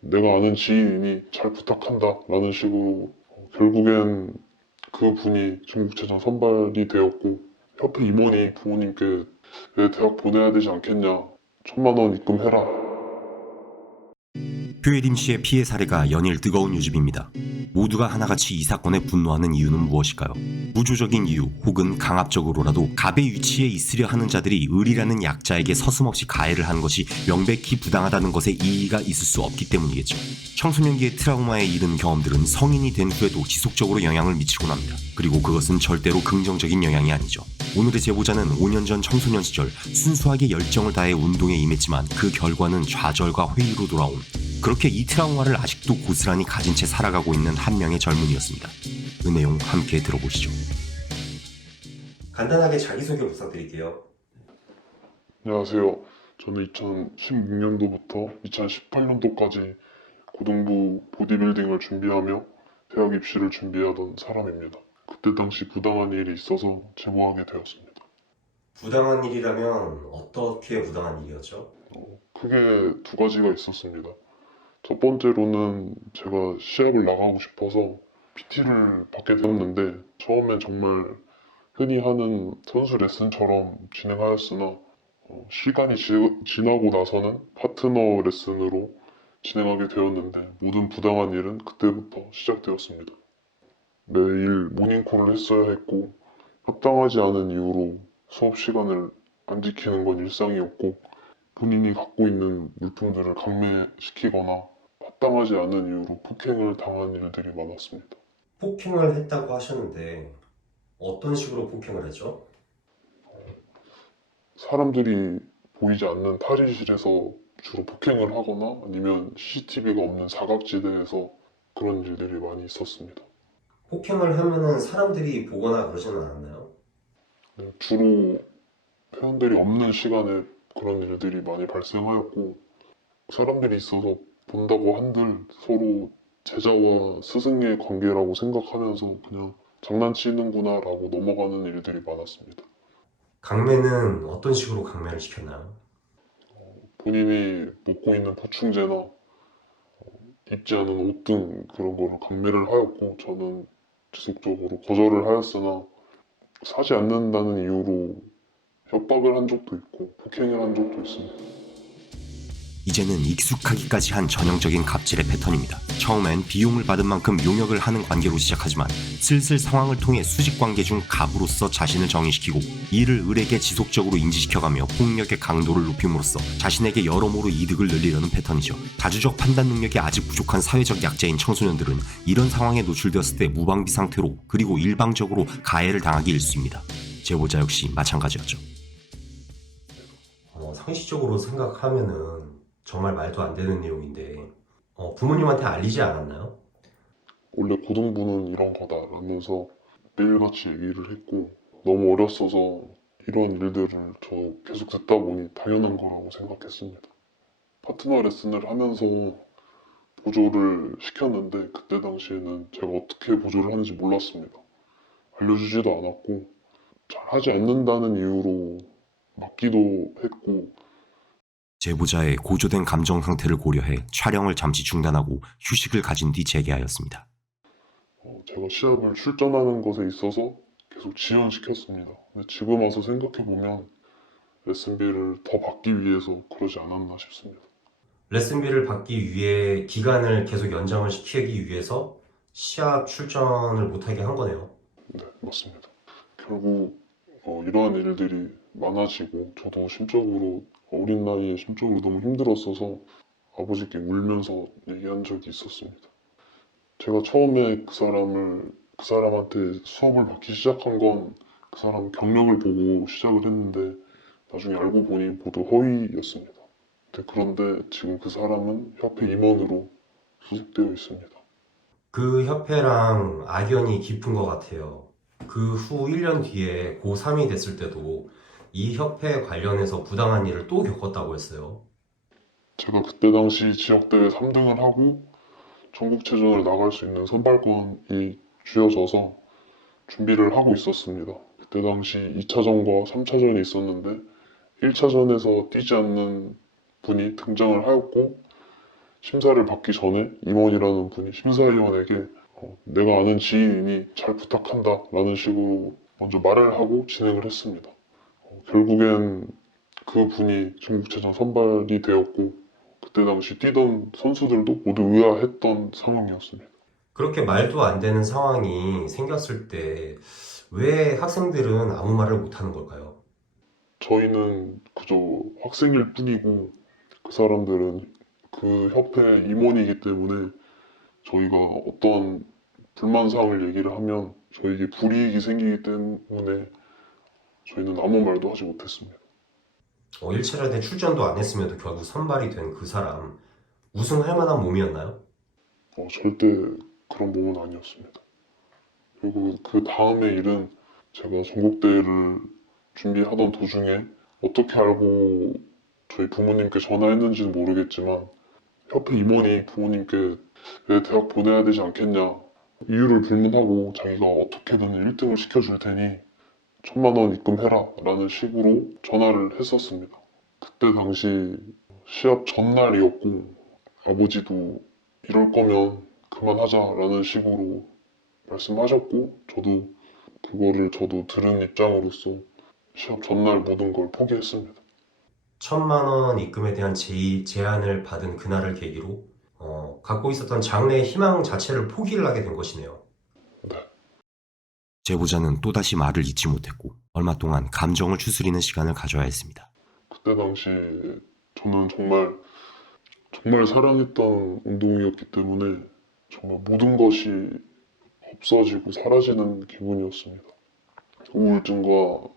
내가 아는 지인이니 잘 부탁한다 라는 식으로 결국엔 그 분이 전국체전 선발이 되었고 협회 임원이 부모님께 내 대학 보내야 되지 않겠냐 1,000만 원 입금해라. 표혜림 씨의 피해 사례가 연일 뜨거운 요즘입니다. 모두가 하나같이 이 사건에 분노하는 이유는 무엇일까요? 구조적인 이유 혹은 강압적으로라도 갑의 위치에 있으려 하는 자들이 을이라는 약자에게 서슴없이 가해를 하는 것이 명백히 부당하다는 것에 이의가 있을 수 없기 때문이겠죠. 청소년기의 트라우마에 이른 경험들은 성인이 된 후에도 지속적으로 영향을 미치곤 합니다. 그리고 그것은 절대로 긍정적인 영향이 아니죠. 오늘의 제보자는 5년 전 청소년 시절 순수하게 열정을 다해 운동에 임했지만 그 결과는 좌절과 회의로 돌아온, 그렇게 이 트라우마를 아직도 고스란히 가진 채 살아가고 있는 한 명의 젊은이였습니다. 그 내용 함께 들어보시죠. 간단하게 자기소개 부탁드릴게요. 안녕하세요. 저는 2016년도부터 2018년도까지 고등부 보디빌딩을 준비하며 대학 입시를 준비하던 사람입니다. 그때 당시 부당한 일이 있어서 제보하게 되었습니다. 부당한 일이라면 어떻게 부당한 일이었죠? 크게 두 가지가 있었습니다. 첫 번째로는 제가 시합을 나가고 싶어서 PT를 받게 되었는데 처음엔 정말 흔히 하는 선수 레슨처럼 진행하였으나 시간이 지나고 나서는 파트너 레슨으로 진행하게 되었는데 모든 부당한 일은 그때부터 시작되었습니다. 매일 모닝콜을 했어야 했고 합당하지 않은 이유로 수업 시간을 안 지키는 건 일상이었고 본인이 갖고 있는 물품들을 강매시키거나 합당하지 않은 이유로 폭행을 당한 일들이 많았습니다. 폭행을 했다고 하셨는데 어떤 식으로 폭행을 했죠? 사람들이 보이지 않는 탈의실에서 주로 폭행을 하거나 아니면 CCTV가 없는 사각지대에서 그런 일들이 많이 있었습니다. 폭행을 하면은 사람들이 보거나 그러지는 않았나요? 주로 회원들이 없는 시간에 그런 일들이 많이 발생하였고 사람들이 있어서 본다고 한들 서로 제자와 스승의 관계라고 생각하면서 그냥 장난치는구나 라고 넘어가는 일들이 많았습니다. 강매는 어떤 식으로 강매를 시켰나요? 본인이 먹고 있는 보충제나 입지 않은 옷 등 그런 거를 강매를 하였고 저는 지속적으로 거절을 하였으나 사지 않는다는 이유로 협박을 한 적도 있고 폭행을 한 적도 있습니다. 이제는 익숙하기까지 한 전형적인 갑질의 패턴입니다. 처음엔 비용을 받은 만큼 용역을 하는 관계로 시작하지만 슬슬 상황을 통해 수직관계 중 갑으로서 자신을 정의시키고 이를 을에게 지속적으로 인지시켜가며 폭력의 강도를 높임으로써 자신에게 여러모로 이득을 늘리려는 패턴이죠. 다주적 판단 능력이 아직 부족한 사회적 약자인 청소년들은 이런 상황에 노출되었을 때 무방비 상태로 그리고 일방적으로 가해를 당하기 일쑤입니다. 제보자 역시 마찬가지였죠. 상식적으로 생각하면은 정말 말도 안 되는 내용인데 부모님한테 알리지 않았나요? 원래 고등부는 이런 거다 라면서 매일같이 얘기를 했고 너무 어렸어서 이런 일들을 저 계속 듣다 보니 당연한 거라고 생각했습니다. 파트너 레슨을 하면서 보조를 시켰는데 그때 당시에는 제가 어떻게 보조를 하는지 몰랐습니다. 알려주지도 않았고 잘 하지 않는다는 이유로 맞기도 했고 제보자의 고조된 감정 상태를 고려해 촬영을 잠시 중단하고 휴식을 가진 뒤 재개하였습니다. 제가 시합을 출전하는 것에 있어서 계속 지연시켰습니다. 근데 지금 와서 생각해보면 레슨비를 더 받기 위해서 그러지 않았나 싶습니다. 레슨비를 받기 위해 기간을 계속 연장을 시키기 위해서 시합 출전을 못하게 한 거네요. 네, 맞습니다. 결국 이러한 일들이 많아지고 저도 심적으로 어린 나이에 심적으로 너무 힘들었어서 아버지께 울면서 얘기한 적이 있었습니다. 제가 처음에 그 사람한테 수업을 받기 시작한 건 그 사람 경력을 보고 시작을 했는데 나중에 알고 보니 모두 허위였습니다. 그런데 지금 그 사람은 협회 임원으로 소속되어 있습니다. 그 협회랑 악연이 깊은 것 같아요. 그 후 1년 뒤에 고3이 됐을 때도 이 협회 관련해서 부당한 일을 또 겪었다고 했어요. 제가 그때 당시 지역대회 3등을 하고 전국체전을 나갈 수 있는 선발권이 쥐어져서 준비를 하고 있었습니다. 그때 당시 2차전과 3차전이 있었는데 1차전에서 뛰지 않는 분이 등장을 하였고 심사를 받기 전에 임원이라는 분이 심사위원에게 내가 아는 지인이 잘 부탁한다 라는 식으로 먼저 말을 하고 진행을 했습니다. 결국엔 그 분이 전국체전 선발이 되었고 그때 당시 뛰던 선수들도 모두 의아했던 상황이었습니다. 그렇게 말도 안 되는 상황이 생겼을 때 왜 학생들은 아무 말을 못하는 걸까요? 저희는 그저 학생일 뿐이고 그 사람들은 그 협회 임원이기 때문에 저희가 어떤 불만사항을 얘기를 하면 저에게 불이익이 생기기 때문에 저희는 아무 말도 하지 못했습니다. 1차전에 출전도 안 했으면도 결국 선발이 된 그 사람, 우승할 만한 몸이었나요? 절대 그런 몸은 아니었습니다. 그리고 그 다음의 일은 제가 전국대회를 준비하던 도중에 어떻게 알고 저희 부모님께 전화했는지는 모르겠지만 협회 임원이 부모님께 내 대학 보내야 되지 않겠냐 이유를 불문하고 자기가 어떻게든 1등을 시켜줄 테니 1,000만 원 입금해라 라는 식으로 전화를 했었습니다. 그때 당시 시합 전날이었고 아버지도 이럴 거면 그만하자 라는 식으로 말씀하셨고 저도 들은 입장으로서 시합 전날 모든 걸 포기했습니다. 1,000만 원 입금에 대한 제안을 받은 그날을 계기로 갖고 있었던 장래의 희망 자체를 포기를 하게 된 것이네요. 네. 제보자는 또다시 말을 잇지 못했고 얼마 동안 감정을 추스리는 시간을 가져야 했습니다. 그때 당시 저는 정말 사랑했던 운동이었기 때문에 정말 모든 것이 없어지고 사라지는 기분이었습니다. 우울증과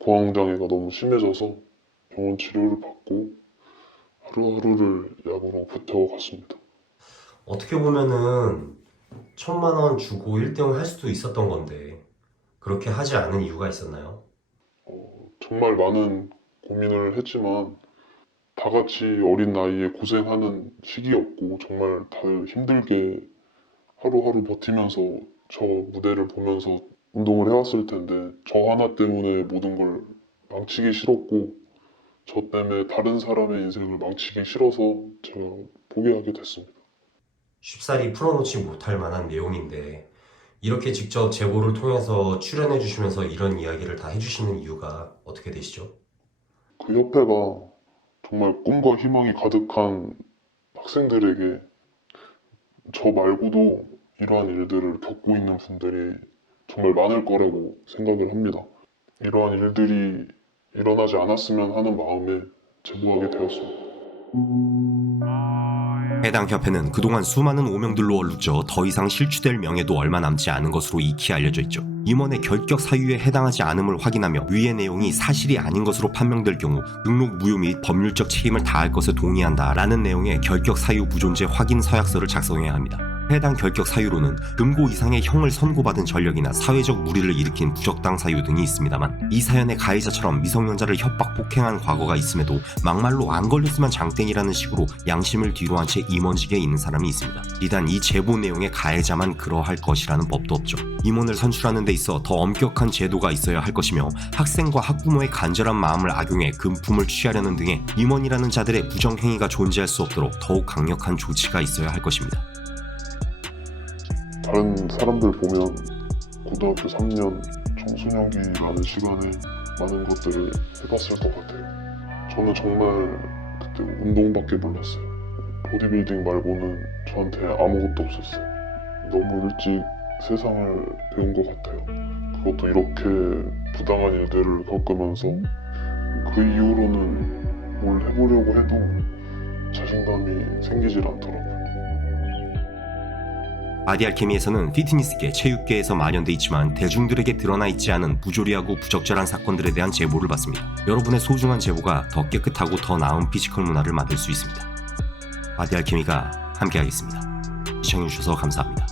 공황장애가 너무 심해져서 병원 치료를 받고 하루하루를 약으로 버텨갔습니다. 어떻게 보면은 1,000만 원 주고 1등을 할 수도 있었던 건데 그렇게 하지 않은 이유가 있었나요? 정말 많은 고민을 했지만 다 같이 어린 나이에 고생하는 시기였고 정말 다들 힘들게 하루하루 버티면서 저 무대를 보면서 운동을 해왔을 텐데 저 하나 때문에 모든 걸 망치기 싫었고 저 때문에 다른 사람의 인생을 망치기 싫어서 제가 포기하게 됐습니다. 쉽사리 풀어놓지 못할 만한 내용인데 이렇게 직접 제보를 통해서 출연해 주시면서 이런 이야기를 다 해주시는 이유가 어떻게 되시죠? 그 협회가 정말 꿈과 희망이 가득한 학생들에게 저 말고도 이러한 일들을 겪고 있는 분들이 정말 많을 거라고 생각을 합니다. 이러한 일들이 일어나지 않았으면 하는 마음에 제보하게 되었습니다. 해당 협회는 그동안 수많은 오명들로 얼룩져 더 이상 실추될 명예도 얼마 남지 않은 것으로 익히 알려져 있죠. 임원의 결격 사유에 해당하지 않음을 확인하며 위의 내용이 사실이 아닌 것으로 판명될 경우 등록 무효 및 법률적 책임을 다할 것에 동의한다라는 내용의 결격 사유 부존재 확인 서약서를 작성해야 합니다. 해당 결격 사유로는 금고 이상의 형을 선고받은 전력이나 사회적 무리를 일으킨 부적당 사유 등이 있습니다만 이 사연의 가해자처럼 미성년자를 협박 폭행한 과거가 있음에도 막말로 안 걸렸으면 장땡이라는 식으로 양심을 뒤로 한 채 임원직에 있는 사람이 있습니다. 비단 이 제보 내용의 가해자만 그러할 것이라는 법도 없죠. 임원을 선출하는 데 있어 더 엄격한 제도가 있어야 할 것이며 학생과 학부모의 간절한 마음을 악용해 금품을 취하려는 등의 임원이라는 자들의 부정행위가 존재할 수 없도록 더욱 강력한 조치가 있어야 할 것입니다. 다른 사람들 보면 고등학교 3년 청소년기라는 시간에 많은 것들을 해봤을 것 같아요. 저는 정말 그때 운동밖에 몰랐어요. 보디빌딩 말고는 저한테 아무것도 없었어요. 너무 일찍 세상을 배운 것 같아요. 그것도 이렇게 부당한 일들을 겪으면서 그 이후로는 뭘 해보려고 해도 자신감이 생기질 않더라고요. 바디알케미에서는 피트니스계, 체육계에서 만연돼 있지만 대중들에게 드러나 있지 않은 부조리하고 부적절한 사건들에 대한 제보를 받습니다. 여러분의 소중한 제보가 더 깨끗하고 더 나은 피지컬 문화를 만들 수 있습니다. 바디알케미가 함께하겠습니다. 시청해주셔서 감사합니다.